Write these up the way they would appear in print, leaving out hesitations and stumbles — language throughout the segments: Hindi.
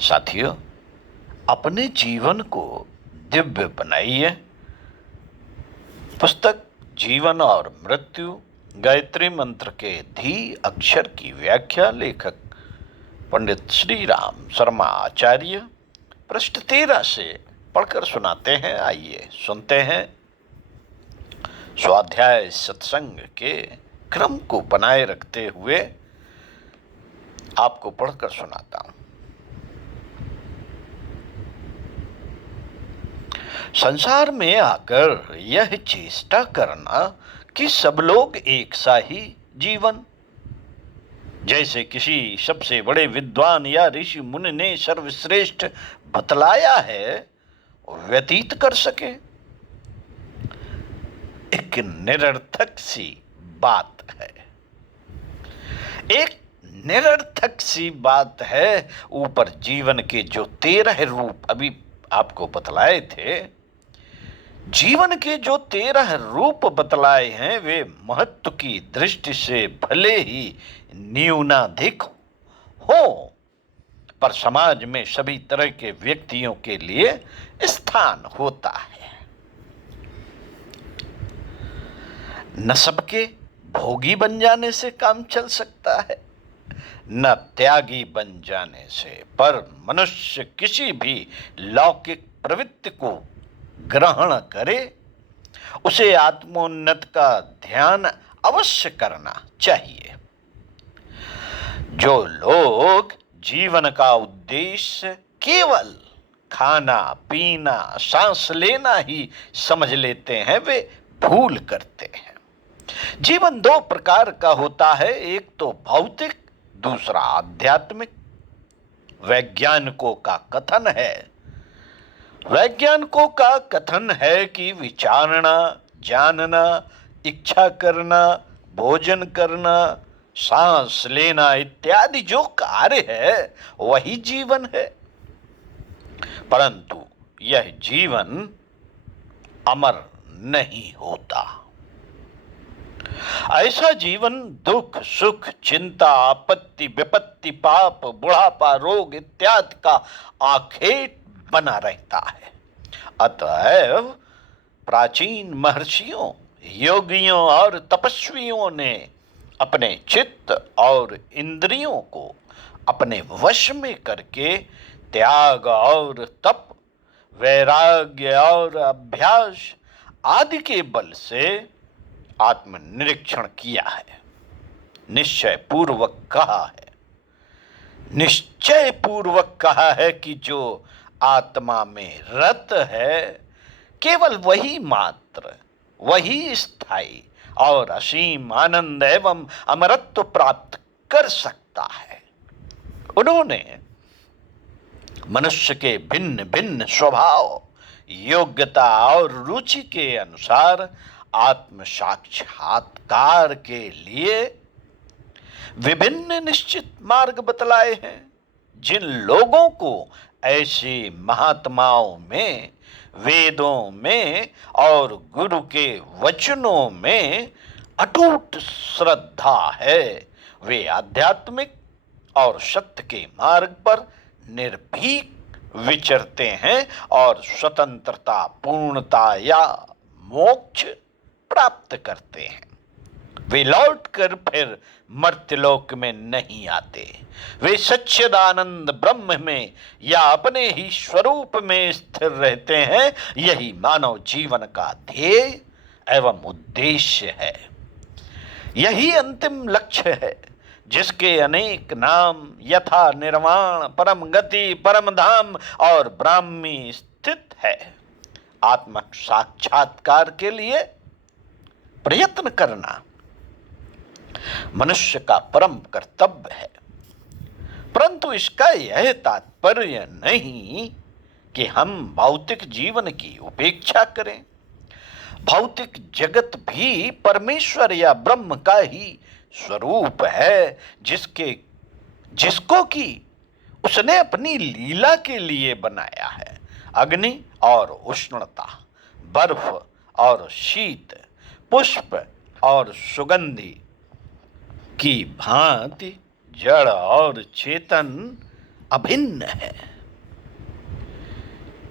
साथियों, अपने जीवन को दिव्य बनाइए। पुस्तक जीवन और मृत्यु गायत्री मंत्र के धी अक्षर की व्याख्या लेखक पंडित श्री राम शर्मा आचार्य पृष्ठ 13 से पढ़कर सुनाते हैं। आइए सुनते हैं। स्वाध्याय सत्संग के क्रम को बनाए रखते हुए आपको पढ़कर सुनाता हूं। संसार में आकर यह चेष्टा करना कि सब लोग एक सा ही जीवन, जैसे किसी सबसे बड़े विद्वान या ऋषि मुनि ने सर्वश्रेष्ठ बतलाया है, व्यतीत कर सके, एक निरर्थक सी बात है। एक निरर्थक सी बात है। ऊपर जीवन के जो 13 रूप अभी आपको बतलाए थे, जीवन के जो 13 रूप बतलाए हैं, वे महत्व की दृष्टि से भले ही न्यूनाधिक हो, पर समाज में सभी तरह के व्यक्तियों के लिए स्थान होता है। न सबके भोगी बन जाने से काम चल सकता है, न त्यागी बन जाने से, पर मनुष्य किसी भी लौकिक प्रवृत्ति को ग्रहण करे, उसे आत्मोन्नत का ध्यान अवश्य करना चाहिए। जो लोग जीवन का उद्देश्य केवल खाना पीना सांस लेना ही समझ लेते हैं, वे भूल करते हैं। जीवन 2 प्रकार का होता है, एक तो भौतिक, दूसरा आध्यात्मिक। वैज्ञानिकों का कथन है कि विचारना, जानना, इच्छा करना, भोजन करना, सांस लेना इत्यादि जो कार्य है वही जीवन है। परंतु यह जीवन अमर नहीं होता। ऐसा जीवन दुख सुख चिंता आपत्ति विपत्ति पाप बुढ़ापा रोग इत्यादि का आखेट बना रहता है। अतएव प्राचीन महर्षियों, योगियों और तपस्वियों ने अपने चित्त और इंद्रियों को अपने वश में करके त्याग और तप, वैराग्य और अभ्यास आदि के बल से आत्मनिरीक्षण किया है। निश्चय पूर्वक कहा है कि जो आत्मा में रत है, केवल वही मात्र, वही स्थायी और असीम आनंद एवं अमरत्व प्राप्त कर सकता है। उन्होंने मनुष्य के भिन्न भिन्न स्वभाव, योग्यता और रुचि के अनुसार आत्म साक्षात्कार के लिए विभिन्न निश्चित मार्ग बतलाए हैं। जिन लोगों को ऐसे महात्माओं में, वेदों में और गुरु के वचनों में अटूट श्रद्धा है, वे आध्यात्मिक और सत्य के मार्ग पर निर्भीक विचरते हैं और स्वतंत्रता, पूर्णता या मोक्ष प्राप्त करते हैं। वे लौटकर फिर मर्त्यलोक में नहीं आते। वे सच्चिदानंद ब्रह्म में या अपने ही स्वरूप में स्थिर रहते हैं। यही मानव जीवन का ध्येय एवं उद्देश्य है। यही अंतिम लक्ष्य है, जिसके अनेक नाम यथा निर्वाण, परम गति, परम धाम और ब्राह्मी स्थित है। आत्म साक्षात्कार के लिए प्रयत्न करना मनुष्य का परम कर्तव्य है, परंतु इसका यह तात्पर्य नहीं कि हम भौतिक जीवन की उपेक्षा करें। भौतिक जगत भी परमेश्वर या ब्रह्म का ही स्वरूप है, जिसको कि उसने अपनी लीला के लिए बनाया है। अग्नि और उष्णता, बर्फ और शीत, पुष्प और सुगंधि की भांति जड़ और चेतन अभिन्न है।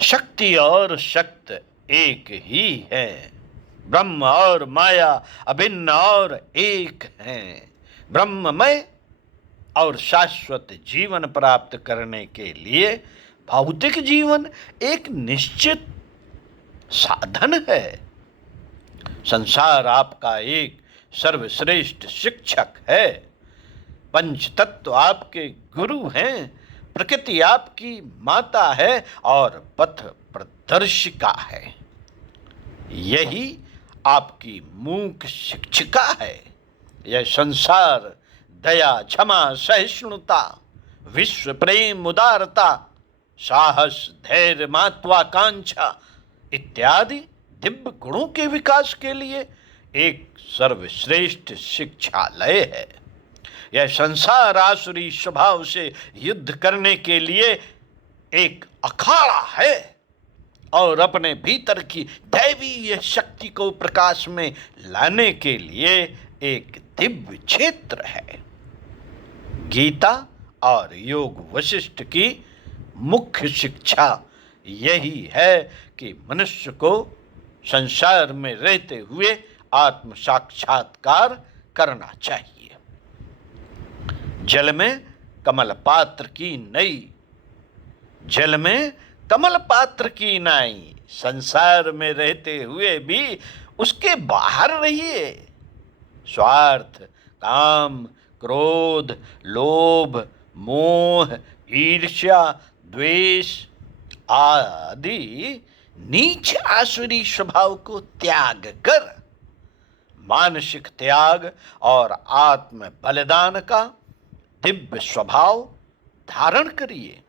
शक्ति और शक्त एक ही है। ब्रह्म और माया अभिन्न और एक हैं। ब्रह्ममय और शाश्वत जीवन प्राप्त करने के लिए भौतिक जीवन एक निश्चित साधन है। संसार आपका एक सर्वश्रेष्ठ शिक्षक है। पंच तत्व आपके गुरु हैं। प्रकृति आपकी माता है और पथ प्रदर्शिका है। यही आपकी मूक शिक्षिका है। यह संसार दया, क्षमा, सहिष्णुता, विश्व प्रेम, उदारता, साहस, धैर्य, महत्वाकांक्षा इत्यादि दिव्य गुणों के विकास के लिए एक सर्वश्रेष्ठ शिक्षालय है। यह संसार आसुरी स्वभाव से युद्ध करने के लिए एक अखाड़ा है और अपने भीतर की दैवीय शक्ति को प्रकाश में लाने के लिए एक दिव्य क्षेत्र है। गीता और योग वशिष्ठ की मुख्य शिक्षा यही है कि मनुष्य को संसार में रहते हुए आत्म साक्षात्कार करना चाहिए। जल में कमल पात्र की नई, जल में कमल पात्र की नाई। संसार में रहते हुए भी उसके बाहर रहिए। स्वार्थ, काम, क्रोध, लोभ, मोह, ईर्ष्या, द्वेष आदि नीच आसुरी स्वभाव को त्याग कर मानसिक त्याग और आत्म बलिदान का दिव्य स्वभाव धारण करिए।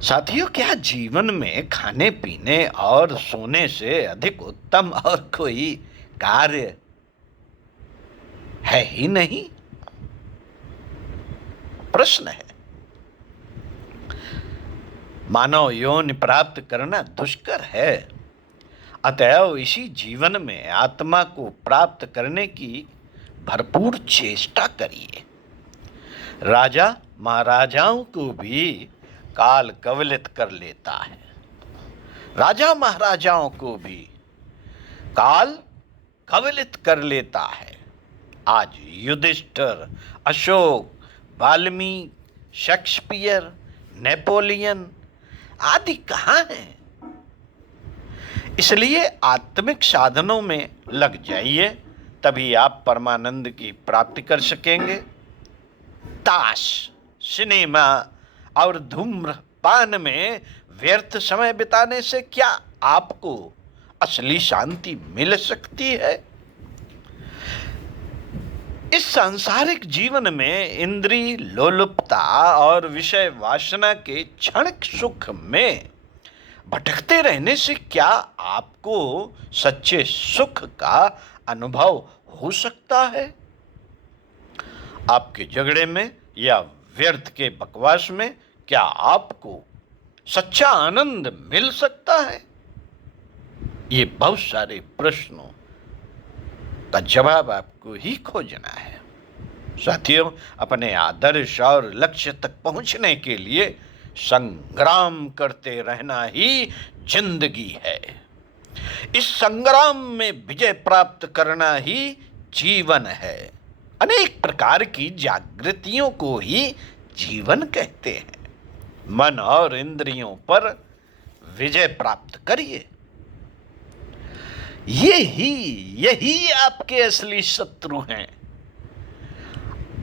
साथियों, क्या जीवन में खाने पीने और सोने से अधिक उत्तम और कोई कार्य है ही नहीं? प्रश्न है। मानव योनि प्राप्त करना दुष्कर है। अतएव इसी जीवन में आत्मा को प्राप्त करने की भरपूर चेष्टा करिए। राजा महाराजाओं को भी काल कवलित कर लेता है। राजा महाराजाओं को भी काल कवलित कर लेता है। आज युधिष्ठिर, अशोक, वाल्मीकि, शेक्सपियर, नेपोलियन आदि कहाँ हैं? इसलिए आत्मिक साधनों में लग जाइए, तभी आप परमानंद की प्राप्ति कर सकेंगे। ताश, सिनेमा और धूम्रपान में व्यर्थ समय बिताने से क्या आपको असली शांति मिल सकती है? इस सांसारिक जीवन में इंद्रिय लोलुपता और विषय वासना के क्षणिक सुख में भटकते रहने से क्या आपको सच्चे सुख का अनुभव हो सकता है? आपके झगड़े में या व्यर्थ के बकवास में क्या आपको सच्चा आनंद मिल सकता है? ये बहुत सारे प्रश्नों का जवाब आपको ही खोजना है। साथियों, अपने आदर्श और लक्ष्य तक पहुंचने के लिए संग्राम करते रहना ही जिंदगी है। इस संग्राम में विजय प्राप्त करना ही जीवन है। अनेक प्रकार की जागृतियों को ही जीवन कहते हैं। मन और इंद्रियों पर विजय प्राप्त करिए। यही आपके असली शत्रु हैं।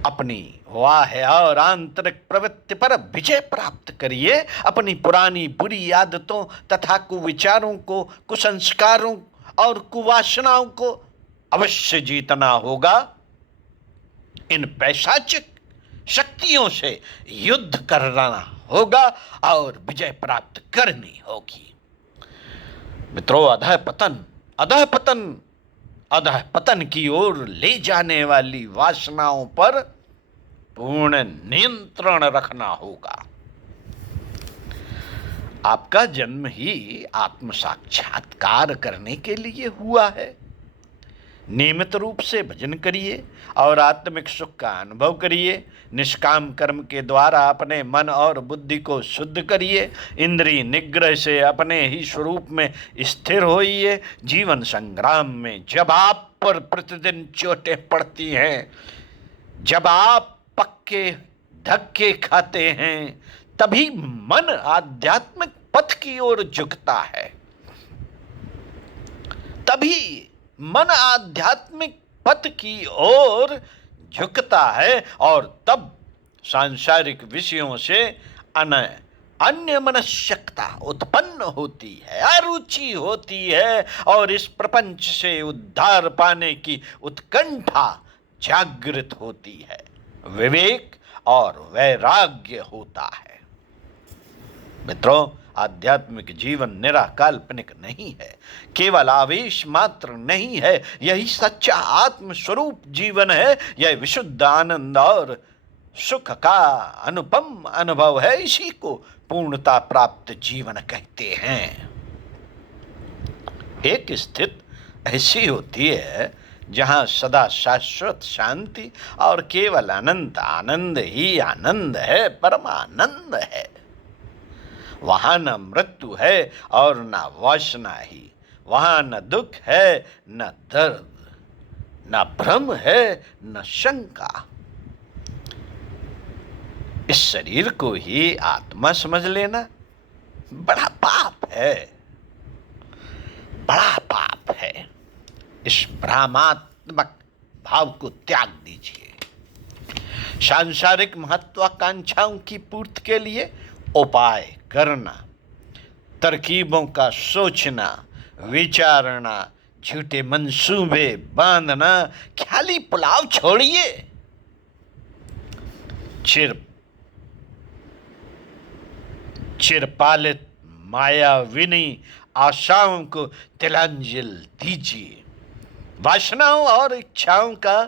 अपनी वाह्य और आंतरिक प्रवृत्ति पर विजय प्राप्त करिए। अपनी पुरानी बुरी आदतों तथा कुविचारों को, कुसंस्कारों और कुवासनाओं को अवश्य जीतना होगा। इन पैशाचिक शक्तियों से युद्ध करना होगा और विजय प्राप्त करनी होगी। मित्रों, अधः पतन की ओर ले जाने वाली वासनाओं पर पूर्ण नियंत्रण रखना होगा। आपका जन्म ही आत्म साक्षात्कार करने के लिए हुआ है। नियमित रूप से भजन करिए और आत्मिक सुख का अनुभव करिए। निष्काम कर्म के द्वारा अपने मन और बुद्धि को शुद्ध करिए। इंद्रिय निग्रह से अपने ही स्वरूप में स्थिर होइए। जीवन संग्राम में जब आप पर प्रतिदिन चोटें पड़ती हैं, जब आप पक्के धक्के खाते हैं, तभी मन आध्यात्मिक पथ की ओर झुकता है। तभी मन आध्यात्मिक पथ की ओर झुकता है और तब सांसारिक विषयों से अन्य मनस्यकता उत्पन्न होती है, अरुचि होती है और इस प्रपंच से उद्धार पाने की उत्कंठा जागृत होती है। विवेक और वैराग्य होता है। मित्रों, आध्यात्मिक जीवन निराकाल्पनिक नहीं है, केवल आवेश मात्र नहीं है। यही सच्चा आत्म स्वरूप जीवन है। यह विशुद्ध आनंद और सुख का अनुपम अनुभव है। इसी को पूर्णता प्राप्त जीवन कहते हैं। एक स्थिति ऐसी होती है जहां सदा शाश्वत शांति और केवल अनंत आनंद ही आनंद है, परमानंद है। वहां न मृत्यु है और न वासना ही, वहां न दुख है न दर्द, न भ्रम है न शंका। इस शरीर को ही आत्मा समझ लेना बड़ा पाप है, बड़ा पाप है। इस भ्रामात्मक भाव को त्याग दीजिए। सांसारिक महत्वाकांक्षाओं की पूर्ति के लिए उपाय करना, तरकीबों का सोचना, विचारना, झूठे मंसूबे बांधना, ख्याली पुलाव छोड़िए। चिरपालित मायाविनी आशाओं को तिलांजल दीजिए। वासनाओं और इच्छाओं का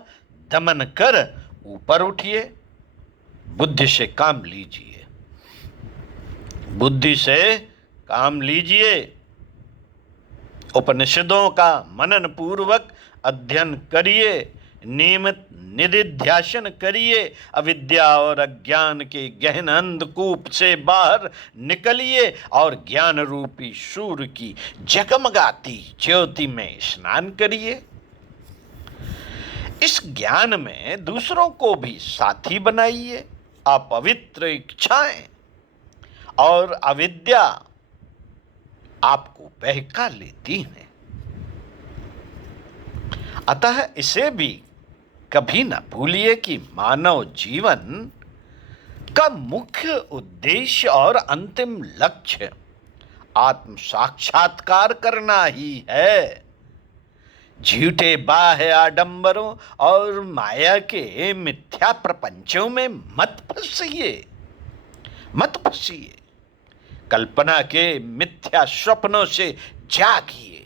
दमन कर ऊपर उठिए। बुद्धि से काम लीजिए, बुद्धि से काम लीजिए। उपनिषदों का मनन पूर्वक अध्ययन करिए, नियमित निधिध्यासन करिए। अविद्या और अज्ञान के गहन अंधकूप से बाहर निकलिए और ज्ञान रूपी सूर्य की जगमगाती ज्योति में स्नान करिए। इस ज्ञान में दूसरों को भी साथी बनाइए। अपवित्र इच्छाएं और अविद्या आपको बहका लेती हैं, अतः इसे भी कभी न भूलिए कि मानव जीवन का मुख्य उद्देश्य और अंतिम लक्ष्य आत्म साक्षात्कार करना ही है। झूठे बाह्य आडंबरों और माया के मिथ्या प्रपंचों में मत फंसिए, मत फंसिए। कल्पना के मिथ्या स्वप्नों से जागिए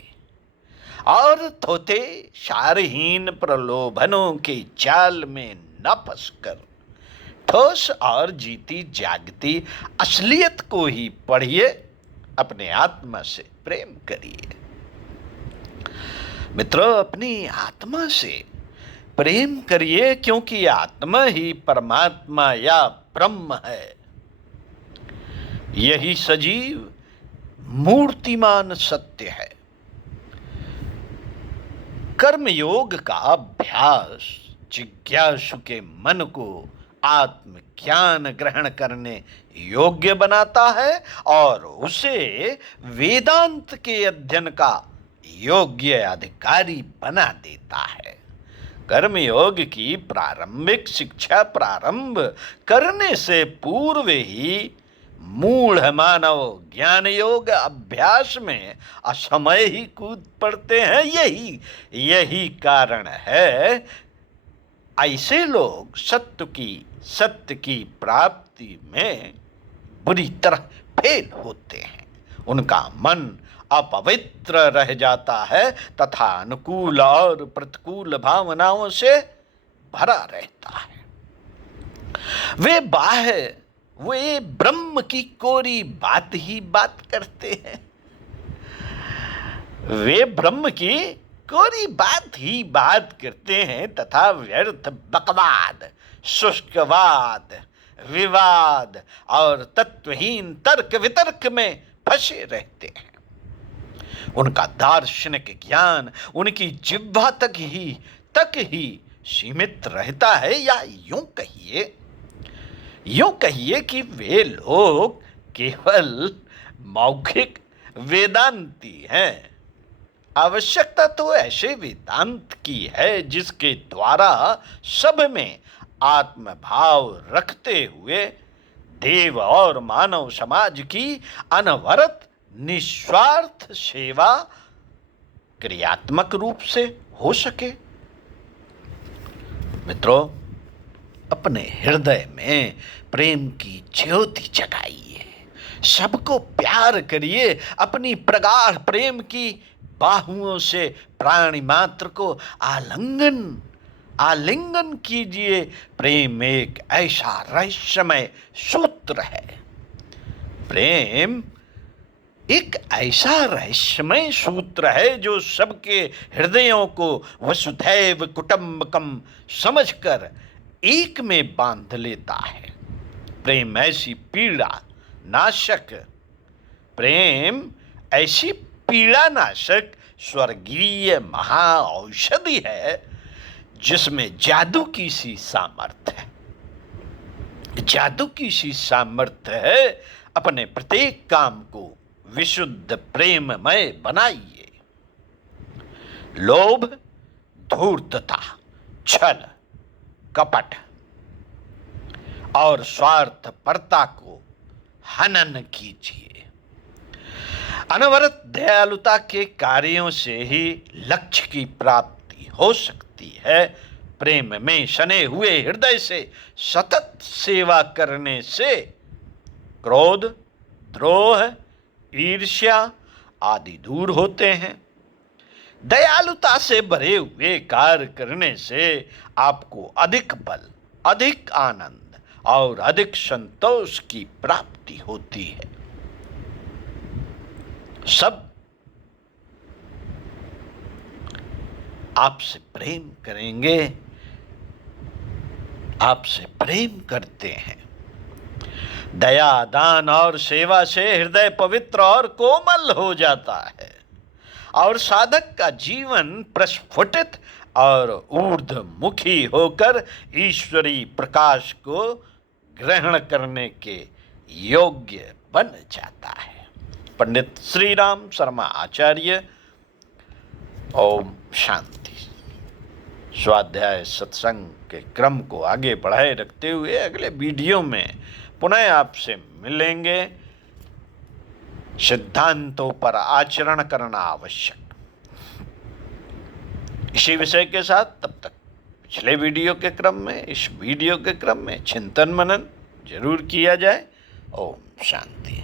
और थोथे सारहीन प्रलोभनों के जाल में न फंसकर ठोस और जीती जागती असलियत को ही पढ़िए। अपने आत्मा से प्रेम करिए। मित्रों, अपनी आत्मा से प्रेम करिए, क्योंकि आत्मा ही परमात्मा या ब्रह्म है। यही सजीव मूर्तिमान सत्य है। कर्मयोग का अभ्यास जिज्ञासु के मन को आत्मज्ञान ग्रहण करने योग्य बनाता है और उसे वेदांत के अध्ययन का योग्य अधिकारी बना देता है। कर्मयोग की प्रारंभिक शिक्षा प्रारंभ करने से पूर्व ही मूढ़ मानव ज्ञान योग अभ्यास में असमय ही कूद पड़ते हैं। यही कारण है ऐसे लोग सत्य की प्राप्ति में बुरी तरह फेल होते हैं। उनका मन अपवित्र रह जाता है तथा अनुकूल और प्रतिकूल भावनाओं से भरा रहता है। वे ब्रह्म की कोरी बात ही बात करते हैं। वे ब्रह्म की कोरी बात ही बात करते हैं तथा व्यर्थ बकवाद, शुष्कवाद, विवाद और तत्वहीन तर्क वितर्क में फंसे रहते हैं। उनका दार्शनिक ज्ञान उनकी जिह्वा तक ही सीमित रहता है, या यूं कहिए कि वे लोग केवल मौखिक वेदांती हैं। आवश्यकता तो ऐसे वेदांत की है जिसके द्वारा सब में आत्मभाव रखते हुए देव और मानव समाज की अनवरत निस्वार्थ सेवा क्रियात्मक रूप से हो सके। मित्रों, अपने हृदय में प्रेम की ज्योति जगाइए, सबको प्यार करिए, अपनी प्रगाढ़ प्रेम की बाहुओं से प्राणी मात्र को आलिंगन कीजिए। प्रेम एक ऐसा रहस्यमय सूत्र है। प्रेम एक ऐसा रहस्यमय सूत्र है जो सबके हृदयों को वसुधैव कुटुंबकम समझकर एक में बांध लेता है। प्रेम ऐसी पीड़ा नाशक स्वर्गीय महाऔषधि है जिसमें जादू की सी सामर्थ्य है। अपने प्रत्येक काम को विशुद्ध प्रेममय बनाइए। लोभ, धूर्तता, छल, कपट और स्वार्थपरता को हनन कीजिए। अनवरत दयालुता के कार्यों से ही लक्ष्य की प्राप्ति हो सकती है। प्रेम में सने हुए हृदय से सतत सेवा करने से क्रोध, द्रोह, ईर्ष्या आदि दूर होते हैं। दयालुता से भरे हुए कार्य करने से आपको अधिक बल, अधिक आनंद और अधिक संतोष की प्राप्ति होती है। सब आपसे प्रेम करेंगे, आपसे प्रेम करते हैं। दया, दान और सेवा से हृदय पवित्र और कोमल हो जाता है और साधक का जीवन प्रस्फुटित और ऊर्ध्वमुखी होकर ईश्वरी प्रकाश को ग्रहण करने के योग्य बन जाता है। पंडित श्री राम शर्मा आचार्य। ओम शांति। स्वाध्याय सत्संग के क्रम को आगे बढ़ाए रखते हुए अगले वीडियो में पुनः आपसे मिलेंगे। सिद्धांतों पर आचरण करना आवश्यक, इसी विषय के साथ तब तक पिछले वीडियो के क्रम में, इस वीडियो के क्रम में चिंतन मनन जरूर किया जाए। ओम शांति।